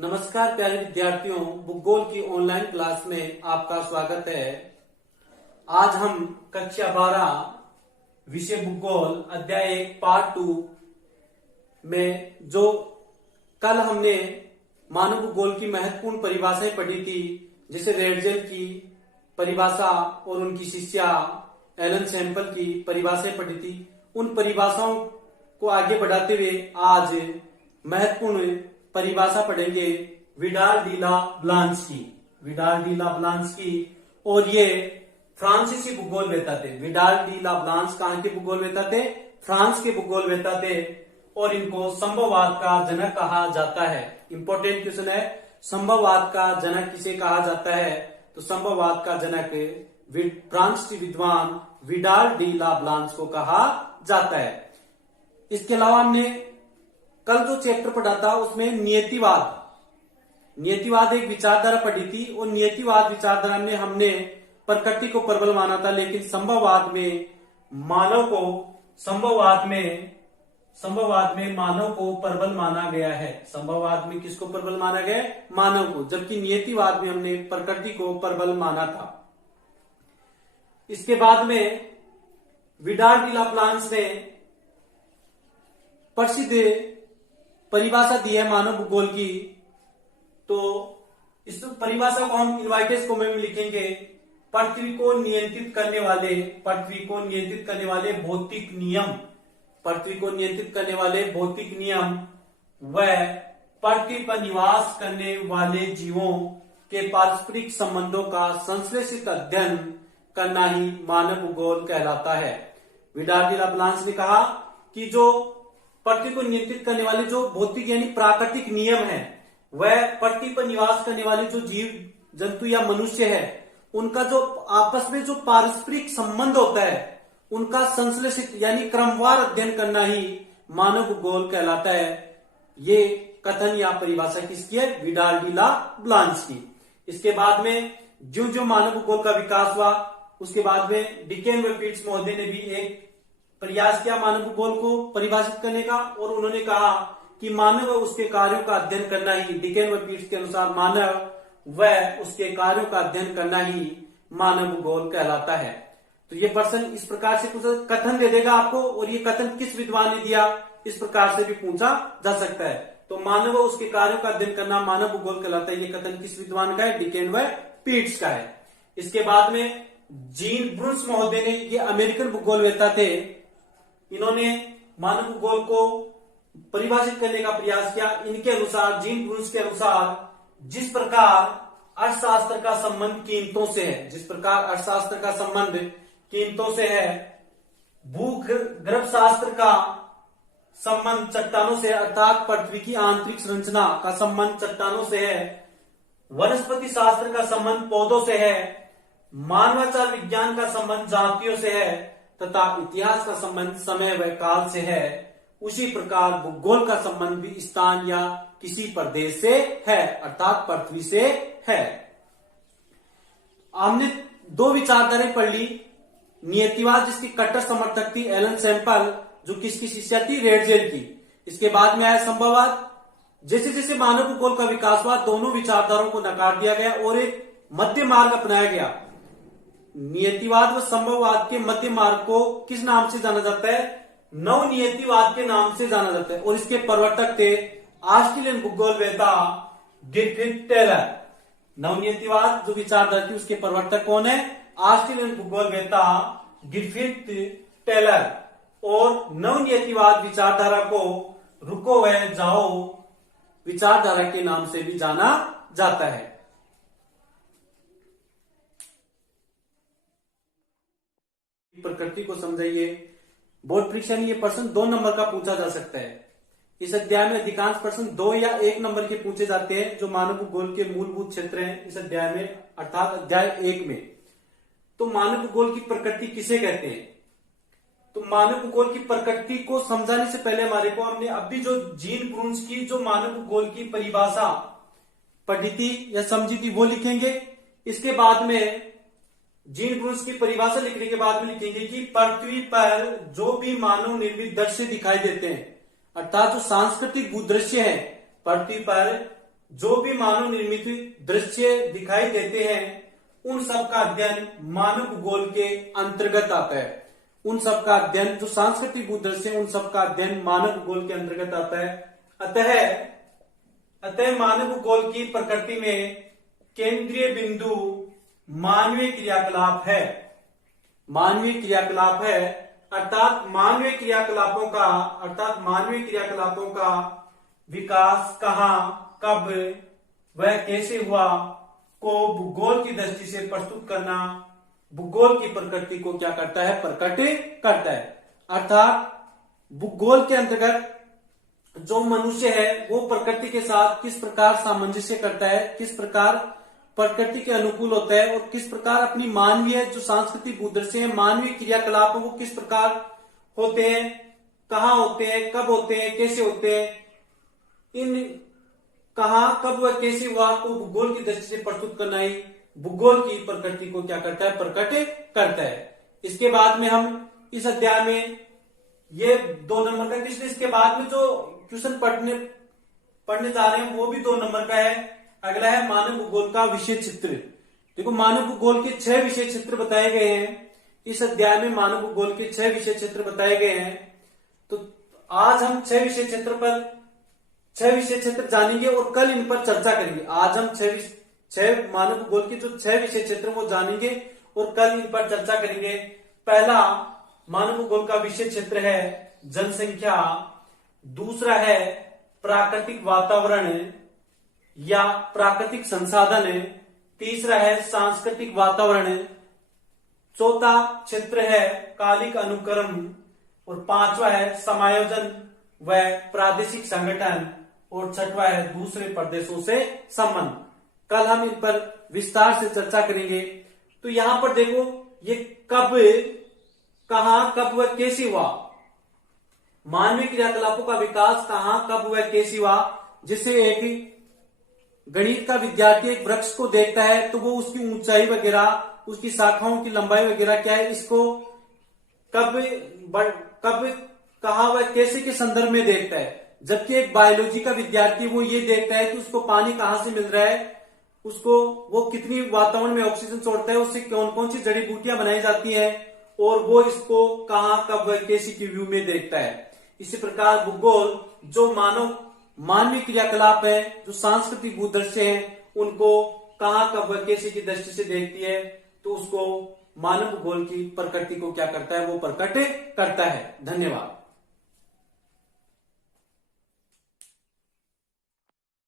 नमस्कार प्यारे विद्यार्थियों, भूगोल की ऑनलाइन क्लास में आपका स्वागत है। आज हम कक्षा 12 विषय भूगोल अध्याय 1 पार्ट 2 में जो कल हमने मानव भूगोल की महत्वपूर्ण परिभाषाएं पढ़ी थी, जैसे रेडजेल की परिभाषा और उनकी शिष्या एलन सैंपल की परिभाषाएं पढ़ी थी, उन परिभाषाओं को आगे बढ़ाते हुए आज महत्वपूर्ण परिभाषा पढ़ेंगे विडाल डी ला ब्लांच की। और ये फ्रांसीसी भूगोलवेत्ता थे। विडाल डी ला ब्लांच कहां के भूगोलवेत्ता थे? फ्रांस के भूगोलवेत्ता थे और इनको संभववाद का जनक कहा जाता है। इंपॉर्टेंट क्वेश्चन है, संभववाद का जनक किसे कहा जाता है? तो संभववाद का जनक फ्रांस के विद्वान विडाल डी ला ब्लांच को कहा जाता है। इसके अलावा हमने कल जो चैप्टर पढ़ा था उसमें नियतिवाद एक विचारधारा पढ़ी थी और नियतिवाद विचारधारा में हमने प्रकृति को प्रबल माना था, लेकिन संभववाद में मानव को प्रबल माना गया है। संभववाद में किसको प्रबल माना गया? मानव को, जबकि नियतिवाद में हमने प्रकृति को प्रबल माना था। इसके बाद में विडाल डी ला ब्लांच ने प्रसिद्ध परिभाषा दी है मानव भूगोल की। तो इस परिभाषा को हम इनवाइटेड कॉमा में लिखेंगे, पृथ्वी को नियंत्रित करने वाले भौतिक नियम व पृथ्वी पर निवास करने वाले जीवों के पारस्परिक संबंधों का संश्लेषित अध्ययन करना ही मानव भूगोल कहलाता है। विडाल डी ला ब्लांच ने कहा कि जो पृथ्वी को नियंत्रित करने वाले जो भौतिक यानी प्राकृतिक नियम है, वह पृथ्वी पर निवास करने वाले जो जीव जंतु या मनुष्य है, उनका जो आपस में जो पारस्परिक संबंध होता है, उनका संश्लेषित यानी क्रमवार अध्ययन करना ही मानव भूगोल कहलाता है। ये कथन या परिभाषा किसकी है? विडाल डी ला ब्लांच की। इसके बाद में जो जो मानव भूगोल का विकास हुआ, उसके बाद में डिकेन व पीट्स महोदय ने भी एक प्रयास किया मानव भूगोल को परिभाषित करने का, और उन्होंने कहा कि मानव व उसके कार्यों का अध्ययन करना ही, डिकेन व पीट्स के अनुसार मानव व उसके कार्यों का अध्ययन करना ही मानव भूगोल कहलाता है। तो ये प्रश्न इस प्रकार से कुछ कथन दे देगा आपको, और ये कथन किस विद्वान ने दिया, इस प्रकार से भी पूछा जा सकता है। तो मानव व उसके कार्यों का अध्ययन करना मानव भूगोल कहलाता है, ये कथन किस विद्वान का है? डिकेन व पीट्स का है। इसके बाद में जीन ब्रूस महोदय ने, ये अमेरिकन भूगोलवेत्ता थे, इन्होंने मानव भूगोल को परिभाषित करने का प्रयास किया। इनके अनुसार, जीन ब्रूस के अनुसार, जिस प्रकार अर्थशास्त्र का संबंध कीमतों से है, भूगर्भ शास्त्र का संबंध चट्टानों से अर्थात पृथ्वी की आंतरिक संरचना का संबंध चट्टानों से है, वनस्पति शास्त्र का संबंध पौधों से है, मानवाचार विज्ञान का संबंध जातियों से है तथा इतिहास का संबंध समय व काल से है, उसी प्रकार भूगोल का संबंध भी स्थान या किसी प्रदेश से है, अर्थात पृथ्वी से है। हमने दो विचारधाराएं पढ़ ली। नियतिवाद जिसकी कट्टर समर्थक थी एलन सैंपल, जो किसकी शिष्या थी? रेडजेल की। इसके बाद में आया संभववाद। जैसे जैसे मानव भूगोल का विकास हुआ, दोनों विचारधाराओं को नकार दिया गया और एक मध्य मार्ग अपनाया गया। नियतिवाद व संभववाद के मध्य मार्ग को किस नाम से जाना जाता है? नवनियतिवाद के नाम से जाना जाता है, और इसके प्रवर्तक थे ऑस्ट्रेलियन भूगोलवेत्ता गिरफिथ टेलर। नवनियतिवाद जो विचारधारा थी, उसके प्रवर्तक कौन है? ऑस्ट्रेलियन भूगोलवेत्ता गिरफिथ टेलर। और नवनियतिवाद विचारधारा को रुको व जाओ विचारधारा के नाम से भी जाना जाता है। प्रकृति को समझाइए। बोर्ड परीक्षा में ये प्रश्न 2 नंबर का पूछा जा सकता है। इस अध्याय में अधिकांश प्रश्न 2 या 1 नंबर के पूछे जाते हैं, जो मानव भूगोल के मूलभूत क्षेत्र हैं इस अध्याय में, अर्थात अध्याय 1 में। तो मानव भूगोल की प्रकृति किसे कहते हैं? तो मानव भूगोल की प्रकृति को समझाने से पहले हमने अभी जो जीन ब्रूस की जो मानव भूगोल की परिभाषा पढ़ी थी या समझी थी, वो लिखेंगे। इसके बाद में जीन ब्रूस की परिभाषा लिखने के बाद में लिखेंगे कि पृथ्वी पर जो भी मानव निर्मित दृश्य दिखाई देते हैं, अर्थात जो सांस्कृतिक भूदृश्य है, पृथ्वी पर जो भी मानव निर्मित दृश्य दिखाई देते हैं उन सब का अध्ययन मानव भूगोल के अंतर्गत आता है। उन सब का अध्ययन जो सांस्कृतिक भूदृश्य उन सब का अध्ययन मानव भूगोल के अंतर्गत आता है। अतः मानव भूगोल की प्रकृति में केंद्रीय बिंदु मानवीय क्रियाकलाप है। मानवीय क्रियाकलाप है अर्थात मानवीय क्रियाकलापों का विकास कहाँ, कब वह कैसे हुआ को भूगोल की दृष्टि से प्रस्तुत करना भूगोल की प्रकृति को क्या करता है, प्रकट करता है। अर्थात भूगोल के अंतर्गत जो मनुष्य है वो प्रकृति के साथ किस प्रकार सामंजस्य करता है, किस प्रकार प्रकृति के अनुकूल होता है और किस प्रकार अपनी मानवीय जो सांस्कृतिक भूदृश्य है, मानवीय क्रियाकलाप वो किस प्रकार होते हैं, कहाँ होते हैं, कब होते हैं, कैसे होते हैं, इन कहाँ कब वह कैसे हुआ को भूगोल की दृष्टि से प्रस्तुत करना ही भूगोल की प्रकृति को क्या करता है, प्रकट करता है। इसके बाद में हम इस अध्याय में ये 2 नंबर का, इसके बाद में जो क्वेश्चन पढ़ने जा रहे हैं वो भी 2 नंबर का है। अगला है मानव भूगोल का विषय चित्र। देखो मानव भूगोल के 6 विषय चित्र बताए गए हैं। इस अध्याय में मानव भूगोल के 6 विषय चित्र बताए गए हैं। तो आज हम 6 विषय चित्र जानेंगे और कल इन पर चर्चा करेंगे। आज हम 6 मानव भूगोल के जो 6 विषय चित्र वो जानेंगे और कल इन पर चर्चा करेंगे। पहला मानव भूगोल का विषय क्षेत्र है जनसंख्या, दूसरा है प्राकृतिक वातावरण या प्राकृतिक संसाधन, तीसरा है सांस्कृतिक वातावरण, चौथा क्षेत्र है कालिक अनुक्रम और 5वां है समायोजन व प्रादेशिक संगठन और 6वां है दूसरे प्रदेशों से संबंध। कल हम इन पर विस्तार से चर्चा करेंगे। तो यहां पर देखो ये कब, कहां, कब व कैसे हुआ, मानवीय क्रियाकलापों का विकास कहां, कब व कैसे हुआ। जिससे एक गणित का विद्यार्थी एक वृक्ष को देखता है तो वो उसकी ऊंचाई वगैरह, उसकी शाखाओं की लंबाई वगैरह क्या है, इसको कब, कहां व कैसे के संदर्भ में देखता है। जबकि एक बायोलॉजी का विद्यार्थी वो ये देखता है कि उसको पानी कहां से मिल रहा है, उसको वो कितनी वातावरण में ऑक्सीजन छोड़ता है, उससे कौन कौन सी जड़ी बूटियां बनाई जाती हैं और वो इसको कहां, कब व कैसे के व्यू में देखता है। इसी प्रकार भूगोल जो मानवीय क्रियाकलाप है, जो सांस्कृतिक भूदृश्य है, उनको कहां, कब व कैसे की दृष्टि से देखती है तो उसको मानव भूगोल की प्रकृति को क्या करता है, वो प्रकट करता है। धन्यवाद।